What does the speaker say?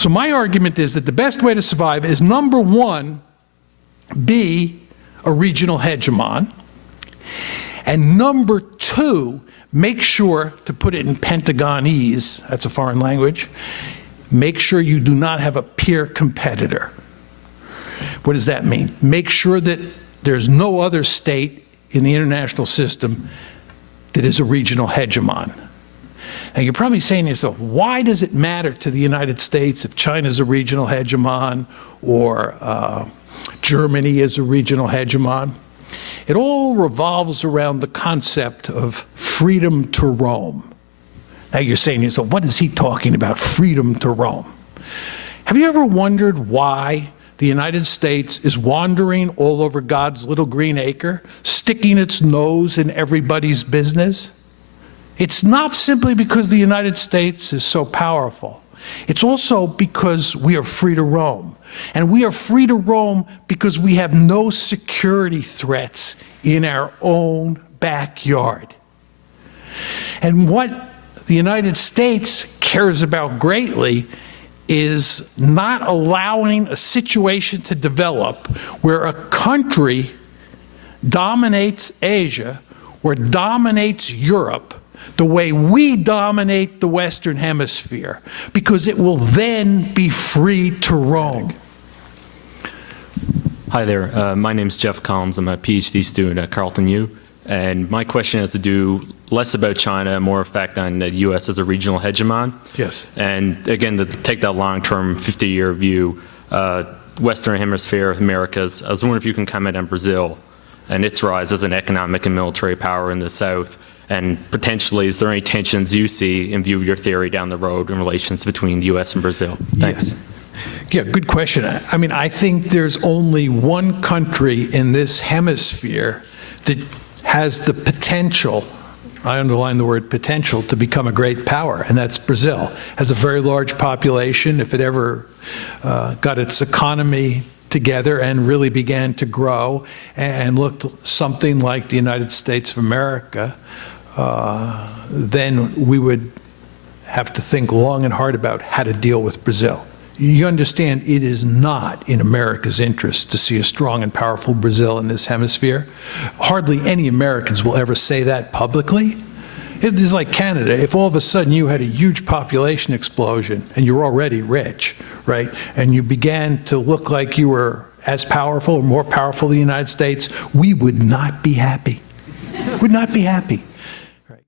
So my argument is that the best way to survive is, number one, be a regional hegemon, and number two, make sure, to put it in Pentagonese, that's a foreign language, make sure you do not have a peer competitor. What does that mean? Make sure that there's no other state in the international system that is a regional hegemon. Now you're probably saying to yourself, why does it matter to the United States if China's a regional hegemon or Germany is a regional hegemon? It all revolves around the concept of freedom to roam. Now you're saying to yourself, what is he talking about, freedom to roam? Have you ever wondered why the United States is wandering all over God's little green acre, sticking its nose in everybody's business? It's not simply because the United States is so powerful. It's also because we are free to roam. And we are free to roam because we have no security threats in our own backyard. And what the United States cares about greatly is not allowing a situation to develop where a country dominates Asia or dominates Europe the way we dominate the Western Hemisphere, because it will then be free to roam. Hi there, my name is Jeff Collins. I'm a PhD student at Carleton U, and my question has to do less about China and more effect on the U.S. as a regional hegemon. Yes. And again, to take that long-term 50-year view, Western Hemisphere, Americas, I was wondering if you can comment on Brazil and its rise as an economic and military power in the South. And potentially, is there any tensions you see in view of your theory down the road in relations between the U.S. and Brazil? Thanks. Yes. Yeah, good question. I mean, I think there's only one country in this hemisphere that has the potential, I underline the word potential, to become a great power, and that's Brazil. Has a very large population. If it ever got its economy together and really began to grow and looked something like the United States of America, then we would have to think long and hard about how to deal with Brazil. You understand, it is not in America's interest to see a strong and powerful Brazil in this hemisphere. Hardly any Americans will ever say that publicly. It is like Canada. If all of a sudden you had a huge population explosion and you're already rich, right, and you began to look like you were as powerful or more powerful than the United States, we would not be happy. Would not be happy.